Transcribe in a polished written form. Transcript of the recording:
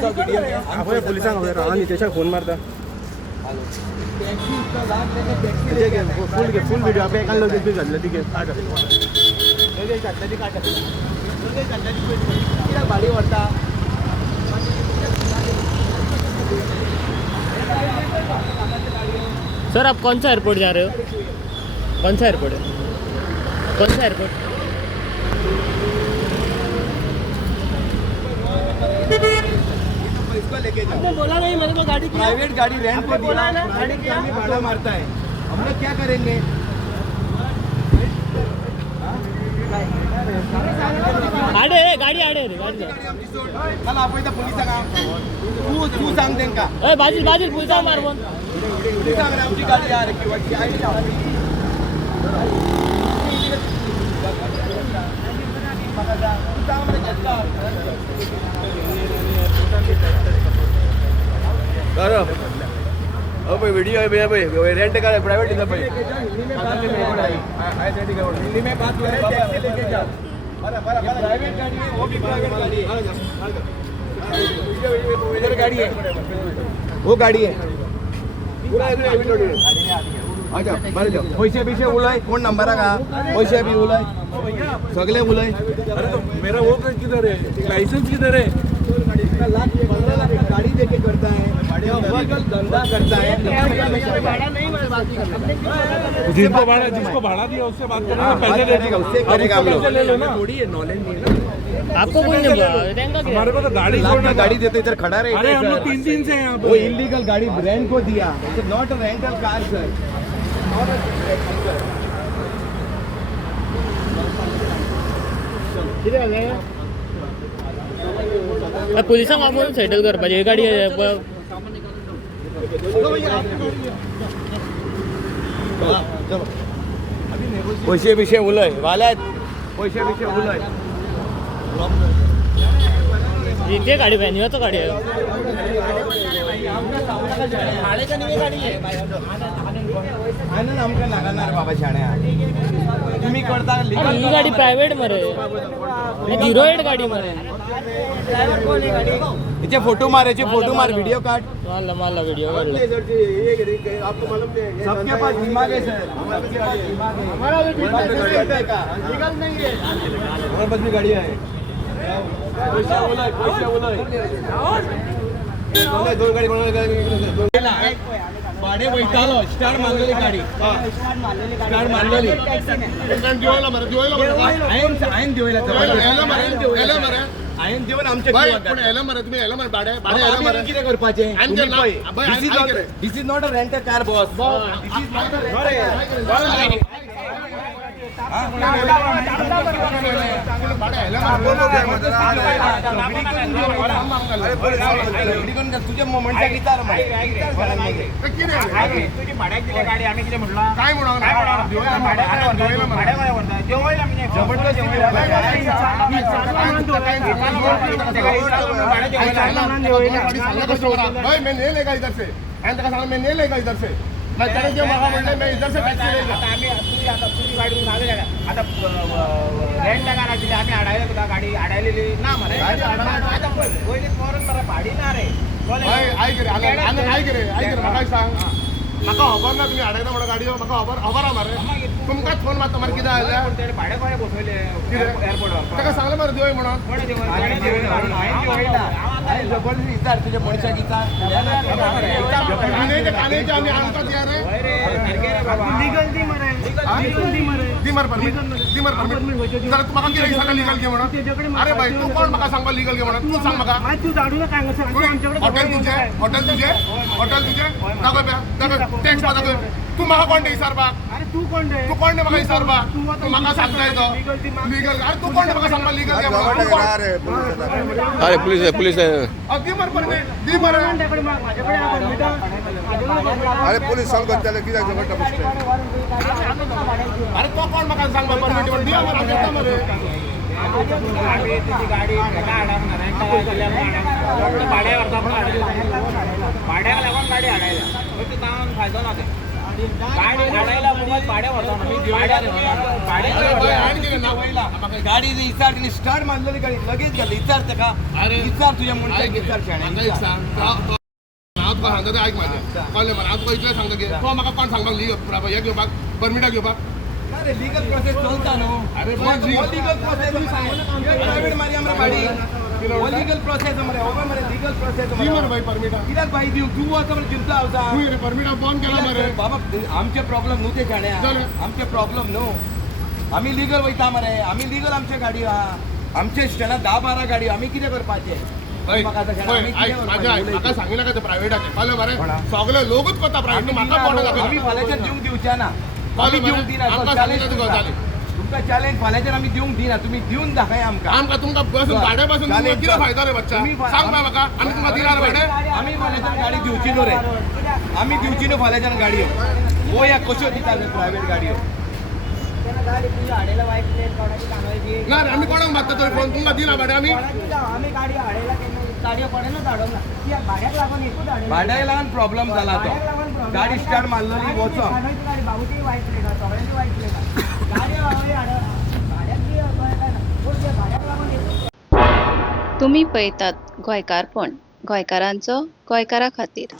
पुलिसांक नितेशाक फोन मारता फुल व्हिडिओ आपल्या एका लगेच बी घातलं ती भाडी वाटता सर आप कौन सा एयरपोर्ट जा रहे हो? कौन सा एयरपोर्ट है? कौन सा एयरपोर्ट? इसको लेके जाओ। हमने बोला नहीं, मेरे को गाड़ी प्राइवेट गाड़ी रेंट पे बोला है ना, गाड़ी के लिए भाड़ा मारता है। हम लोग क्या करेंगे? आडे गाडी आडे रे गाडी कल आपण इथं पोलिसांना तू सांग त्यांका ए बाजू बाजू पोलिसा मार बोल तू सांग रे आमची गाडी यार किंवा ती आयडी लाव करो ओ भाई वीडियो है भाई रेंट का प्राइवेट इधर भाई हिंदी में बात करें टैक्सी लेके जाओ प्राइवेट गाड़ी है वो भी प्राइवेट गाड़ी है इधर गाड़ी है वो गाड़ी है पूरा अच्छा बरं जाऊ पैसे बिशे उलाय कोण नंबर का पैसे भी उलाय सगळे उलाय अरे तो मेरा वो किधर है लाइसेंस किधर है? लाख 15 लाख का गाड़ी देके करता है धंधा करता है जिसको भाड़ा दिया उससे बात करना पैसे दे देगा उससे करेगा हम लोग ले लो ना। थोड़ी है नॉलेज नहीं है ना आपको कोई नहीं देंगे हमारे को तो गाड़ी लाख छोड़ना का गाड़ी देते इधर खड़ा रहे अरे हम लोग 3 दिन से यहाँ वो इलीगल गाड़ी रेंट को दिया it's not a rental car sir पोलिसांक आपण सेटल करपाची ही गाडी पैसे बिशे उलय वाल्यात पैसे बिशे उलय ते गाडी व्हॅन्यूचं गाडी आहे आनंद आमका लागणार बाबा शाण्या तुम्ही करता ही गाडी प्रायव्हेट मरे झिरो एट गाडी मरे इथे फोटो मार वीडियो काट मला व्हिडिओ काढला सबके पास दिमाग है सर हमारा लीगल नहीं है हमारे पास भी गाड़ी है दोन गाडी भाडे वैतालो स्टार मारलेली गाडी स्टार मारलेली आयन दिवायला आयन देवन आमच्या किती करपाचे this is not a rental car boss तुझ्या मोमेंट मैं नहीं लेगा इधर से मैं नहीं लेगा इधर से मैं तेरे जो मगा म्हणले मैं इधर से टॅक्सी लेगा आता तुझी गाडी आता रेंट टाका दिली आम्ही अडायला गाडी अडायलेली ना मला आता पहिले पोरन मला भाडी ना रे ऐक रे म्हाका सांग म्हाका खबर ना तुम्ही अडायला म्हणा गाडी म्हाका खबर हा मरे तुमकाच फोन मारता मरे कितें आयल्या भाडे कोणे बसवले एअरपोर्टवर ताका सांगले मरे देवय म्हणून जबरदस्ती विचार तुझ्या मनशाक विचार कानेचे आम्ही आणतात यार लीगल दी मरे दिमर परमिट जरा तू म्हाका कितें सांगा लीगल घे म्हणून अरे भाई तू कोण म्हाका सांगपा लीगल घे म्हणून तू सांग म्हाका तू धाडू नका हॉटेल तुझे दाखव टॅक्स दाखव तू म्हाका कोण दे विचारपाक अरे तू कोण रे तू कोण म्हाका विचारपाक तू म्हाका सांगता येतो लीगल अरे तू कोण म्हाका सांगपा लीगल घे म्हणून अरे पुलिस है दिमर परमिट दिमर अरे पुलिस सांगत त्याला किती जबरदस्त गोष्ट अरे तो कोण म्हाका सांगपा परमिट म्हणून दिया मला देता मरे आम्ही तुझी गाडी भाड्यावर भाड्याला लागून गाडी अडायला तू जाऊन फायदा ना ते गाडी हाडायला मोबाईल भाड्या होता ना. अरे बाय, आणि कितें ना वयला. गाडी इचार स्टार्ट मारलेली गाडी लगेच घाली इचार ताका अरे. इचार तुझ्या ऐक, म्हणटा इचार म्हाका एक सांग. हांव तुका सांगता तें ऐक म्हाजें. कळ्ळें मरे. हांव तुका इतलें सांगता की तो म्हाका कोण सांगपाक हें घेवपाक परमिटाक घेवपाक. अरे लीगल प्रोसेस चलता न्हू अरे लीगल प्रोसेस प्रायवेट मारी आमरे गाडी लीगल प्रोसेस मरे हो मरे लीगल प्रोसेस दी मरे बाई परमिटा. कित्याक बाई दिवं तूं वता मरे जिंता आवता तूं रे परमिटा बंद केला मरे. बाबा आमचे प्रॉब्लेम न्हू ते जाण्या जालें. आमचे प्रॉब्लेम न्हू आमी लीगल वयता मरे आमी लीगल आमचे गाडी आहा आमचे स्टँडार 10-12 गाडी आमी कितें करपाचें पळय, म्हाका आतां पळय, आमी ऐक, कितें म्हाजें ऐक. म्हाका सांगू नाका तें प्रायवेटाचें. कळ्ळें मरे. सगळे लोकूच करता प्रायवेट. म्हाका कोण आमी दाखयना. फाल्यांच्यान दिवंक दिवच्या ना आमी दिवंक दिना आमकां चॅलेंज सांगितलं तुका जालें. तुमकां चॅलेंज फाल्यांच्यान आमी दिवंक दिना तुमी दिवन दाखय आमकां आमकां तुमकां बसून भाड्या बसून चालेल, कितें चालेल. फायदो रे बच्चा? तुम्ही सांग ना म्हाका. आमी तुमकां दिनार भाडे. आमी फाल्यांच्यान गाडी दिवची न्हू रे आमी दिवची न्हू फाल्यांच्यान गाडयो वो या कश्यो दिता प्रायवेट गाडयो गाडी तुझ्या हाडायला वाईट प्लेट कोणाची काढवायची. ना रे, आमी कोणाक मागता तो फोन तुमकां दिना भाडे आमी. आम्ही गाडी हाडायला गाडी पडेनच हाडवला. ती भाड्याक लागून एकूच हाडयला. भाड्याक लागून प्रॉब्लेम जाला तो गाडी स्टार्ट मारलेली वचो हाडायची गाडी बाबूची वाईट प्लेट आहे, सगळ्यांची वाईट प्लेट आहे. गाडी भाड्याक ती काय ना. भाड्याक लागून एकूच. तुम्ही पळयतात गोंयकारपण गोंयकारांचो गोंयकारा खातीर.